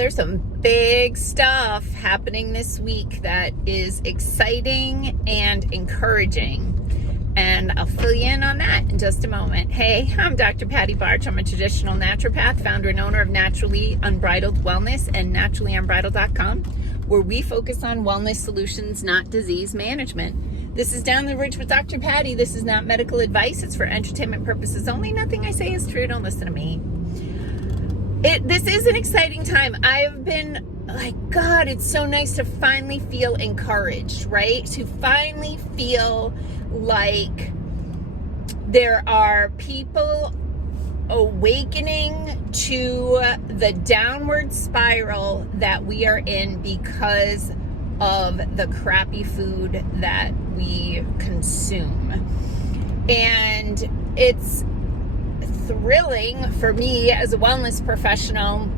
There's some big stuff happening this week that is exciting and encouraging. And I'll fill you in on that in just a moment. Hey, I'm Dr. Patty Barch. I'm a traditional naturopath, founder and owner of Naturally Unbridled Wellness and naturallyunbridled.com, where we focus on wellness solutions, not disease management. This is Down the Ridge with Dr. Patty. This is not medical advice. It's for entertainment purposes only. Nothing I say is true. Don't listen to me. This is an exciting time. I've been like, God, it's so nice to finally feel encouraged, right? To finally feel like there are people awakening to the downward spiral that we are in because of the crappy food that we consume. And it's thrilling for me as a wellness professional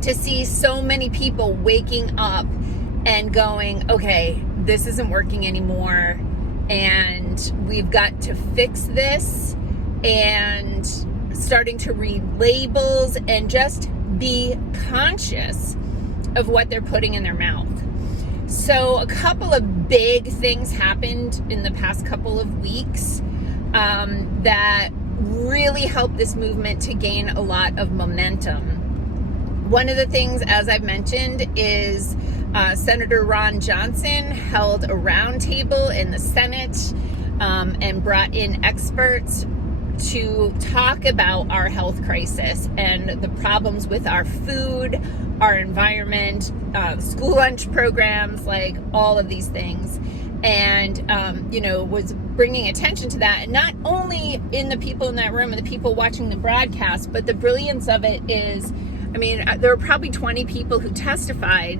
to see so many people waking up and going, okay, this isn't working anymore, and we've got to fix this, and starting to read labels and just be conscious of what they're putting in their mouth. So a couple of big things happened in the past couple of weeks that really helped this movement to gain a lot of momentum. One of the things, as I've mentioned, is Senator Ron Johnson held a roundtable in the Senate and brought in experts to talk about our health crisis and the problems with our food, our environment, school lunch programs, like all of these things. And, was bringing attention to that. And not only in the people in that room and the people watching the broadcast, but the brilliance of it is, there were probably 20 people who testified.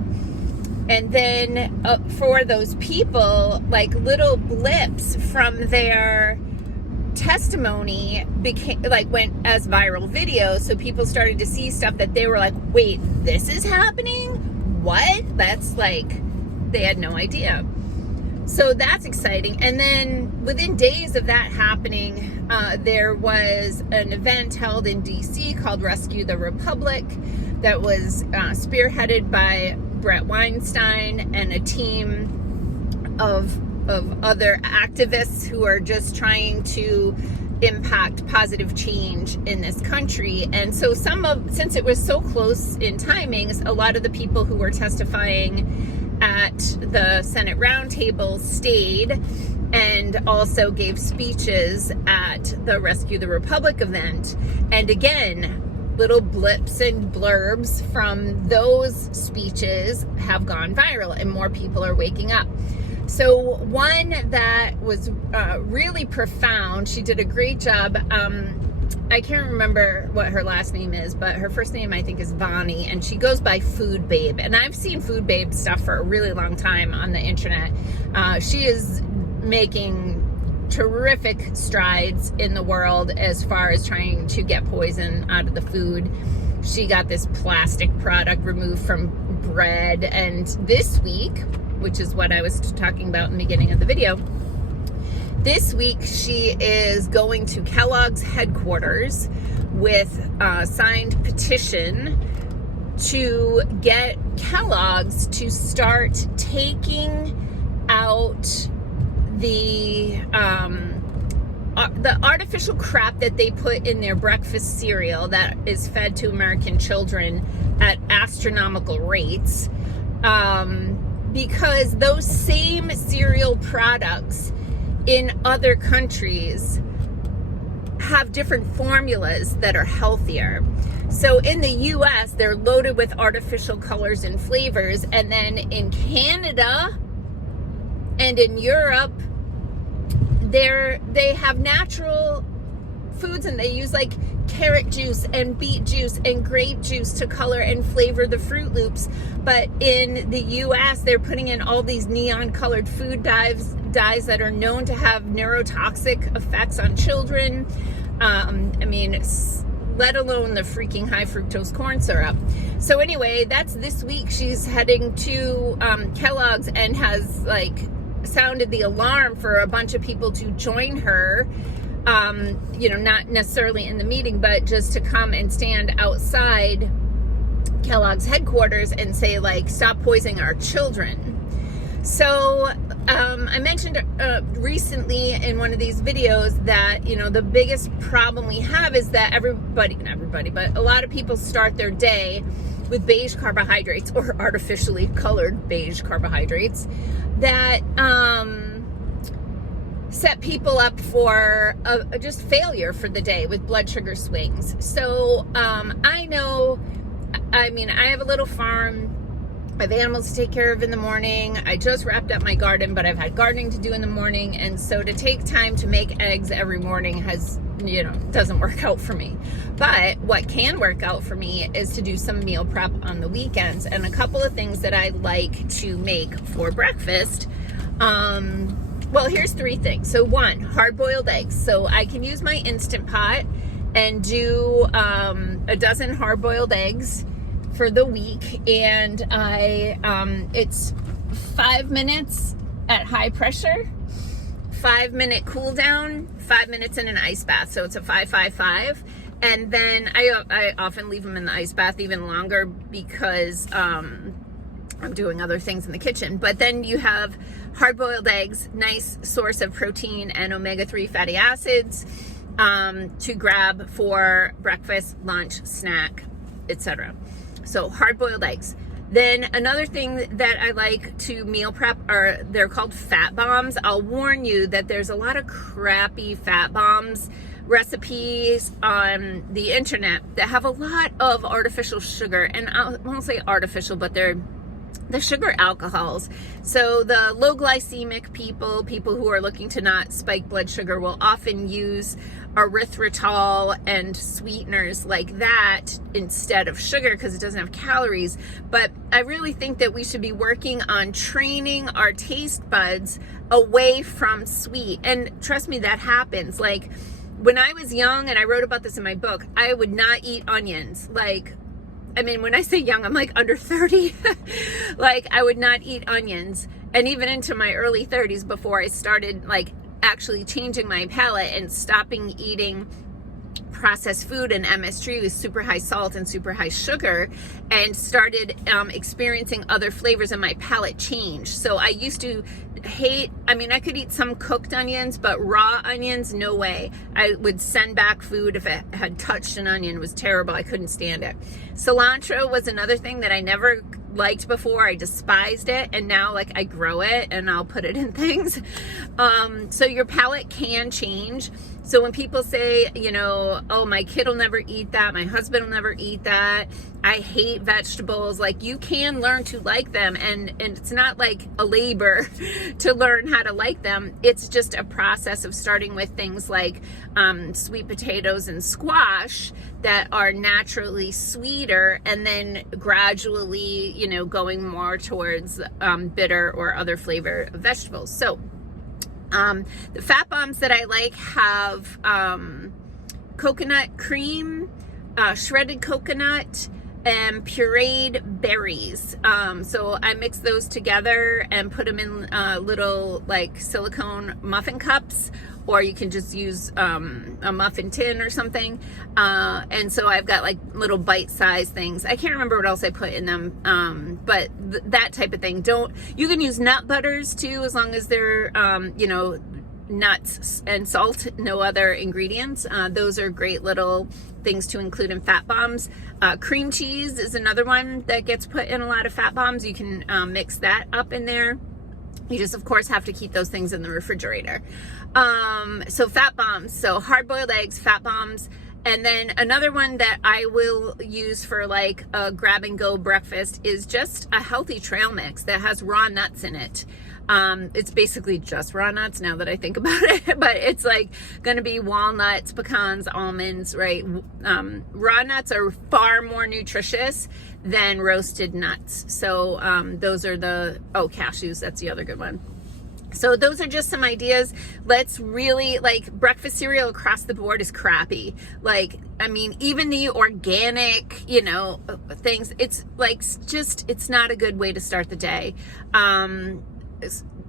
And then for those people, like little blips from their testimony went as viral videos. So people started to see stuff that they were like, wait, this is happening? What? That's like, they had no idea. So that's exciting. And then within days of that happening, there was an event held in DC called Rescue the Republic that was spearheaded by Brett Weinstein and a team of other activists who are just trying to impact positive change in this country. And so since it was so close in timings, a lot of the people who were testifying at the Senate roundtable stayed and also gave speeches at the Rescue the Republic event. And again, little blips and blurbs from those speeches have gone viral and more people are waking up. So one that was really profound, she did a great job. I can't remember what her last name is, but her first name I think is Vani, and she goes by Food Babe. And I've seen Food Babe stuff for a really long time on the internet. She is making terrific strides in the world as far as trying to get poison out of the food. She got this plastic product removed from bread, and this week, which is what I was talking about in the beginning of the video, this week she is going to Kellogg's headquarters with a signed petition to get Kellogg's to start taking out the artificial crap that they put in their breakfast cereal that is fed to American children at astronomical rates, because those same cereal products in other countries have different formulas that are healthier. So in the US, they're loaded with artificial colors and flavors. And then in Canada and in Europe, they have natural foods, and they use like carrot juice and beet juice and grape juice to color and flavor the Fruit Loops. But in the US, they're putting in all these neon colored food dyes that are known to have neurotoxic effects on children. Let alone the freaking high fructose corn syrup. So anyway, that's this week. She's heading to Kellogg's and has sounded the alarm for a bunch of people to join her. Not necessarily in the meeting, but just to come and stand outside Kellogg's headquarters and say, like, stop poisoning our children. So I mentioned recently in one of these videos that, you know, the biggest problem we have is that not everybody, but a lot of people start their day with beige carbohydrates, or artificially colored beige carbohydrates, that set people up for just failure for the day with blood sugar swings. So I know, I mean, I have a little farm. I have animals to take care of in the morning. I just wrapped up my garden, but I've had gardening to do in the morning. And so to take time to make eggs every morning has, you know, doesn't work out for me. But what can work out for me is to do some meal prep on the weekends. And a couple of things that I like to make for breakfast. Well, here's 3 things. So 1, hard-boiled eggs. So I can use my Instant Pot and do a dozen hard-boiled eggs for the week, and it's 5 minutes at high pressure, 5-minute cool down, 5 minutes in an ice bath. So it's a 5-5-5. And then I often leave them in the ice bath even longer because I'm doing other things in the kitchen. But then you have hard-boiled eggs, nice source of protein and omega-3 fatty acids to grab for breakfast, lunch, snack, etc. So hard-boiled eggs. Then another thing that I like to meal prep they're called fat bombs. I'll warn you that there's a lot of crappy fat bombs recipes on the internet that have a lot of artificial sugar, and I won't say artificial, but they're the sugar alcohols. So the low glycemic people who are looking to not spike blood sugar will often use erythritol and sweeteners like that instead of sugar because it doesn't have calories. But I really think that we should be working on training our taste buds away from sweet. And trust me, that happens. Like when I was young, and I wrote about this in my book, I would not eat onions. Like, I mean, when I say young, I'm like under 30. Like, I would not eat onions. And even into my early 30s before I started, like, actually changing my palate and stopping eating processed food and MSG with super high salt and super high sugar, and started experiencing other flavors, and my palate changed. So I used to I mean, I could eat some cooked onions, but raw onions, no way. I would send back food if it had touched an onion. It was terrible. I couldn't stand it. Cilantro was another thing that I never liked before. I despised it, and now like I grow it and I'll put it in things. So your palate can change. So when people say, you know, oh, my kid will never eat that, my husband will never eat that, I hate vegetables, like, you can learn to like them, and it's not like a labor to learn how to like them. It's just a process of starting with things like sweet potatoes and squash that are naturally sweeter, and then gradually, you know, going more towards bitter or other flavor vegetables. So the fat bombs that I like have coconut cream, shredded coconut, and pureed berries. So I mix those together and put them in little like silicone muffin cups, or you can just use a muffin tin or something. And so I've got like little bite-sized things. I can't remember what else I put in them, but that type of thing. You can use nut butters too, as long as they're, you know, nuts and salt, no other ingredients. Those are great little things to include in fat bombs. Cream cheese is another one that gets put in a lot of fat bombs. You can mix that up in there. You just, of course, have to keep those things in the refrigerator. So fat bombs, so hard-boiled eggs, fat bombs. And then another one that I will use for like a grab-and-go breakfast is just a healthy trail mix that has raw nuts in it. It's basically just raw nuts now that I think about it, but it's like going to be walnuts, pecans, almonds, right? Raw nuts are far more nutritious than roasted nuts. So those are cashews, that's the other good one. So those are just some ideas. Let's really, like, breakfast cereal across the board is crappy. Like, I mean, even the organic, you know, things, it's like, it's not a good way to start the day.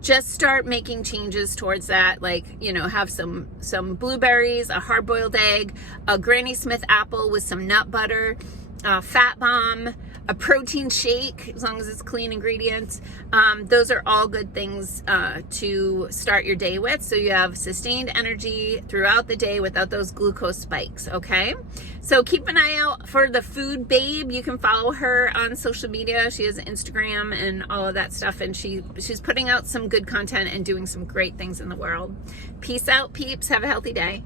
Just start making changes towards that. Like, you know, have some blueberries, a hard-boiled egg, a Granny Smith apple with some nut butter, fat bomb, a protein shake, as long as it's clean ingredients. Those are all good things to start your day with, so you have sustained energy throughout the day without those glucose spikes, okay? So keep an eye out for the Food Babe. You can follow her on social media. She has Instagram and all of that stuff, and she's putting out some good content and doing some great things in the world. Peace out, peeps. Have a healthy day.